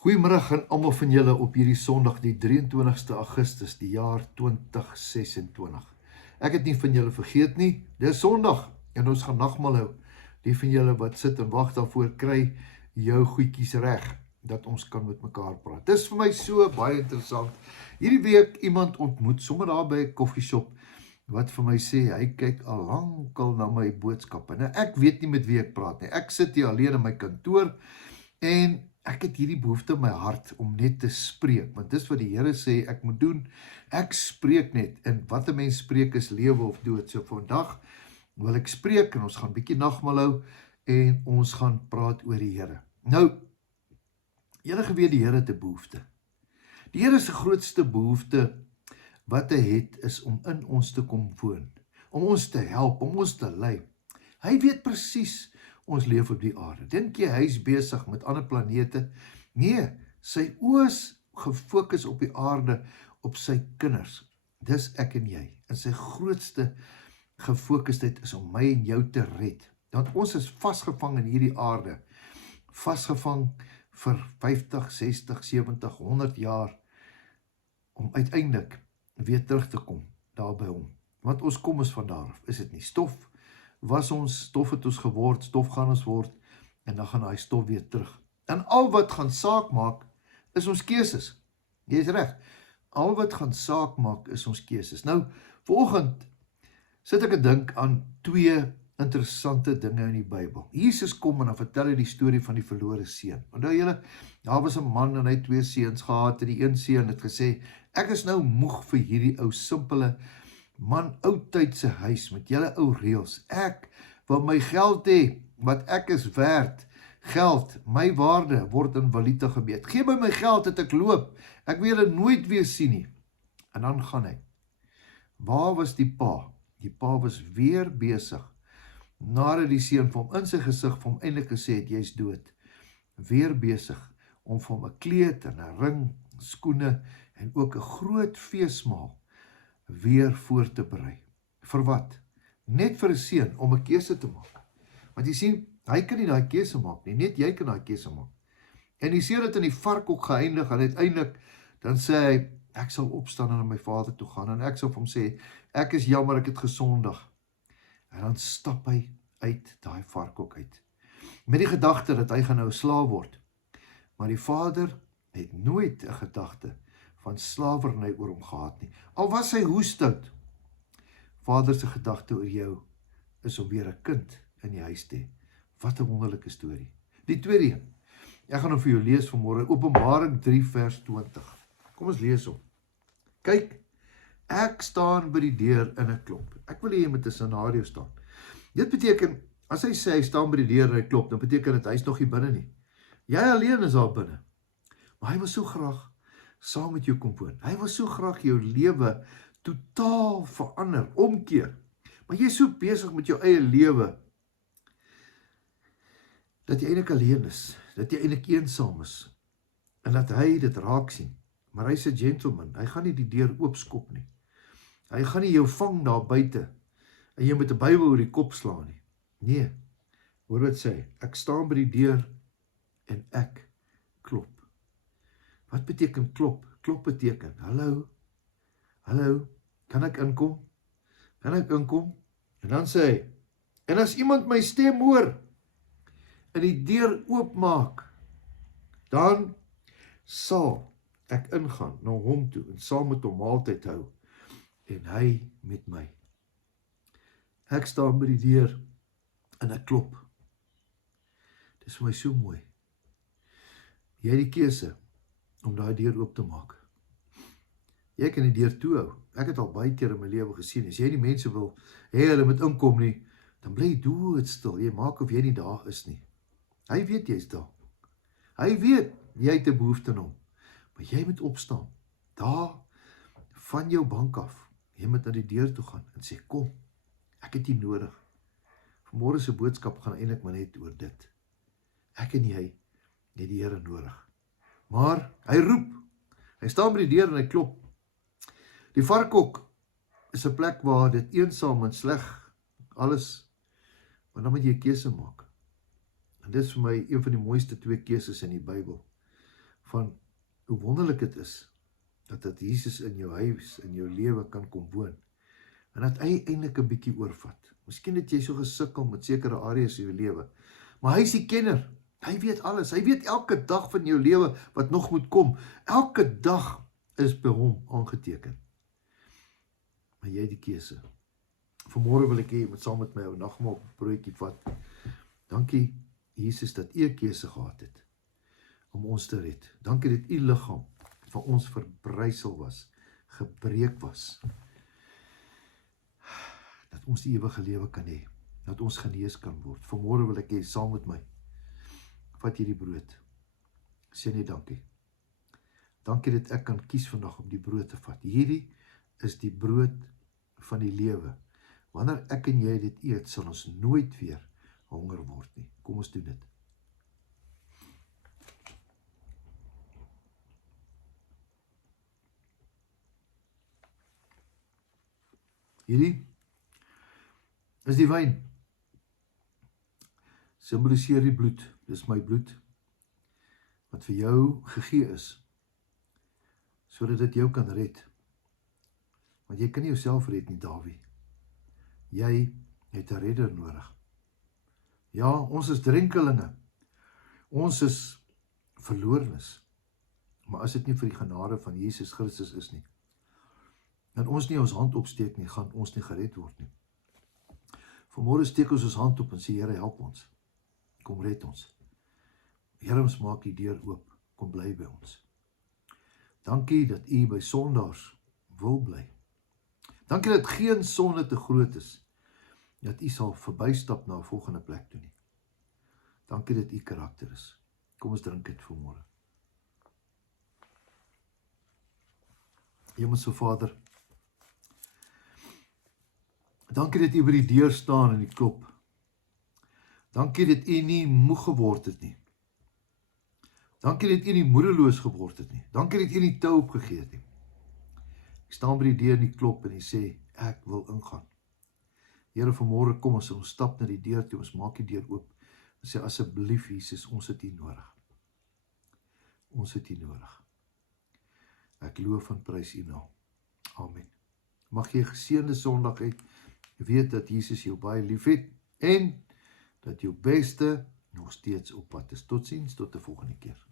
Goeiemiddag aan almal van julle op hierdie Sondag, die 23ste Augustus, die jaar 2026. Ek het nie van julle vergeet nie, dis Sondag en ons gaan nagmaal hou. Die van julle wat sit en wag daarvoor, kry jou goedjies reg, dat ons kan met mekaar praat. Dis vir my so baie interessant. Hierdie week iemand ontmoet, sommer daar by 'n koffieshop, wat vir my sê, hy kyk al lankal na my boodskappe. Nou, ek weet nie met wie ek praat nie. Ek sit hier alleen in my kantoor en ek het hierdie behoefte in my hart om net te spreek, want dis wat die Here sê ek moet doen. Ek spreek net, en wat 'n mens spreek is lewe of dood. So vandag wil ek spreek en ons gaan 'n bietjie nagmaal hou en ons gaan praat oor die Here. Nou, julle geweet die Here het 'n behoefte. Die Here se grootste behoefte wat hy het is om in ons te kom woon, om ons te help, om ons te lei. Hy weet presies ons leef op die aarde. Dink jy hy is besig met ander planete? Nee, sy oë is gefokus op die aarde, op sy kinders. Dis ek en jy. En sy grootste gefokustheid is om my en jou te red. Want ons is vasgevang in hierdie aarde. Vasgevang vir 50, 60, 70, 100 jaar om uiteindelik weer terug te kom daar by hom. Want ons kom ons van daar af, is dit nie? Stof was ons, stof het ons geword, stof gaan ons word, en dan gaan hy stof weer terug. En al wat gaan saak maak, is ons keuses. Jy is reg. Al wat gaan saak maak, is ons keuses. Nou, vanoggend sit ek en dink aan twee interessante dinge in die Bybel. Jesus kom en dan vertel hy die storie van die verlore seun. Onthou julle, daar was 'n man en hy het 2 seuns gehad, en die een seun het gesê, ek is nou moeg vir hierdie ou simpele man, oudtydse huis met julle ou reëls. Ek wil my geld hê, wat ek is werd. Geld, my waarde word in valuta gemeet. Gee my my geld dat ek loop. Ek wil julle nooit weer sien nie. En dan gaan hy. Waar was die pa? Die pa was weer besig. Nadat die seun vir hom in sy gesig vir hom eintlik gesê het, jy's dood. Weer besig om vir hom 'n kleed en 'n ring, skoene en ook 'n groot feesmaal weer voor te berei. Vir wat? Net vir 'n seun om 'n keuse te maak. Want jy sien, hy kan nie daai keuse maak nie, net jy kan daai keuse maak. En die seun het in die varkhok geëindig, en uiteindelik dan sê hy, ek sal opstaan en na my vader toe gaan, en ek sal vir hom sê, ek is jammer, ek het gesondig. En dan stap hy uit daai varkhok uit, met die gedagte dat hy gaan nou 'n slaaf word. Maar die vader het nooit 'n gedagte van slawerny oor hom gehad nie. Al was hy hoe stout. Vader se gedagte oor jou is om weer 'n kind in die huis te hê. Wat 'n wonderlike storie. Die tweede een, ek gaan hom vir jou lees vanmôre, Openbaring 3 vers 20. Kom ons lees hom. Kyk, ek staan by die deur en ek klop. Ek wil hê jy moet 'n scenario staan. Dit beteken, as hy sê hy staan by die deur en hy klop, dan beteken dit hy is nog nie binne nie. Jy alleen is daar binne. Maar hy wil so graag saam met jou kom woon. Hy wil so graag jou lewe totaal verander, omkeer. Maar jy is so besig met jou eie lewe, dat jy eintlik alleen is, dat jy eintlik eensaam is, en dat hy dit raak sien. Maar hy is 'n gentleman, hy gaan nie die deur oopskop nie. Hy gaan nie jou vang daar buite, en jy met 'n Bybel oor die kop slaan nie. Nee, hoor wat sê, ek staan by die deur, en ek klop. Wat beteken klop? Klop beteken, hallo, hallo, kan ek inkom? Kan ek inkom? En dan sê hy, en as iemand my stem hoor, en die deur oopmaak, dan sal ek ingaan na hom toe, en saam met hom maaltyd hou, en hy met my. Ek staan by die deur, en ek klop. Dis vir my so mooi. Jy het die keuse, om daai deur oop te maak. Jy kan die deur toe hou. Ek het al baie keer in my lewe gesien, as jy die mense wil hê hulle moet inkom nie, dan bly jy doodstil. Jy maak of jy nie daar is nie. Hy weet jy is daar. Hy weet jy het 'n behoefte aan hom. Maar jy moet opstaan. Daar van jou bank af. Jy moet na die deur toe gaan en sê, kom, ek het jy nodig. Vanmôre se boodskap gaan eintlik maar net oor dit. Ek en jy het die Here nodig. Maar hy roep, hy staan by die deur en hy klop. Die varkhok is 'n plek waar dit eensaam en sleg alles, maar dan moet jy 'n keuse maak. En dit is vir my een van die mooiste twee keuses in die Bybel. van hoe wonderlik dit is, dat Jesus in jou huis, in jou lewe kan kom woon, en dat hy eintlik 'n bietjie oorvat. Miskien het jy so gesukkel met sekere areas in jou lewe, maar hy is die kenner, hy weet alles, hy weet elke dag van jou lewe wat nog moet kom, elke dag is by hom aangeteken, maar jy die keuse. Vanmôre wil ek hê, jy moet saam met my ou nagmaal broodjie vat. Dankie Jesus dat u 'n keuse gehad het om ons te red. Dankie dat u liggaam vir ons verbrysel was, gebreek was, dat ons die ewige lewe kan hê, dat ons genees kan word. Vanmôre wil ek hê, saam met my, vat hierdie brood, sê nie dankie. Dankie dat ek kan kies vandag om die brood te vat. Hierdie is die brood van die lewe. Wanneer ek en jy dit eet, sal ons nooit weer honger word nie. Kom ons doen dit. Hierdie is die wyn. Simboliseer die bloed. Dis my bloed wat vir jou gegee is, sodat dit jou kan red. Want jy kan nie jouself red nie, Dawie. Jy het 'n redder nodig. Ja, ons is drenkelinge. Ons is verlorenes. Maar as dit nie vir die genade van Jesus Christus is nie, en ons nie ons hand opsteek nie, gaan ons nie gered word nie. Vanmôre steek ons hand op en sê, Here, help ons. Kom red ons. Here, ons maak die deur oop. Kom bly by ons. Dankie dat u by sondaars wil bly. Dankie dat geen sonde te groot is, dat u sal verbystap na 'n volgende plek toe nie. Dankie dat u karakter is. Kom ons drink dit vanmôre. Hemelse Vader, dankie dat u by die deur staan en u klop. Dankie dat u nie moeg geword het nie. Dankie dat u nie moedeloos geword het nie. Dankie dat u nie tou opgegee het nie. Ek staan by die deur en die klop en hy sê, ek wil ingaan. Here, vanmôre kom ons stap na die deur toe, ons maak die deur oop, en sê, asseblief Jesus, ons het u nodig. Ons het u nodig. Ek loof en prys u naam. Amen. Mag jy 'n geseënde Sondag hê, weet dat Jesus jou baie lief het, en dat jou beste nog steeds op pad is. Totsiens, tot 'n volgende keer.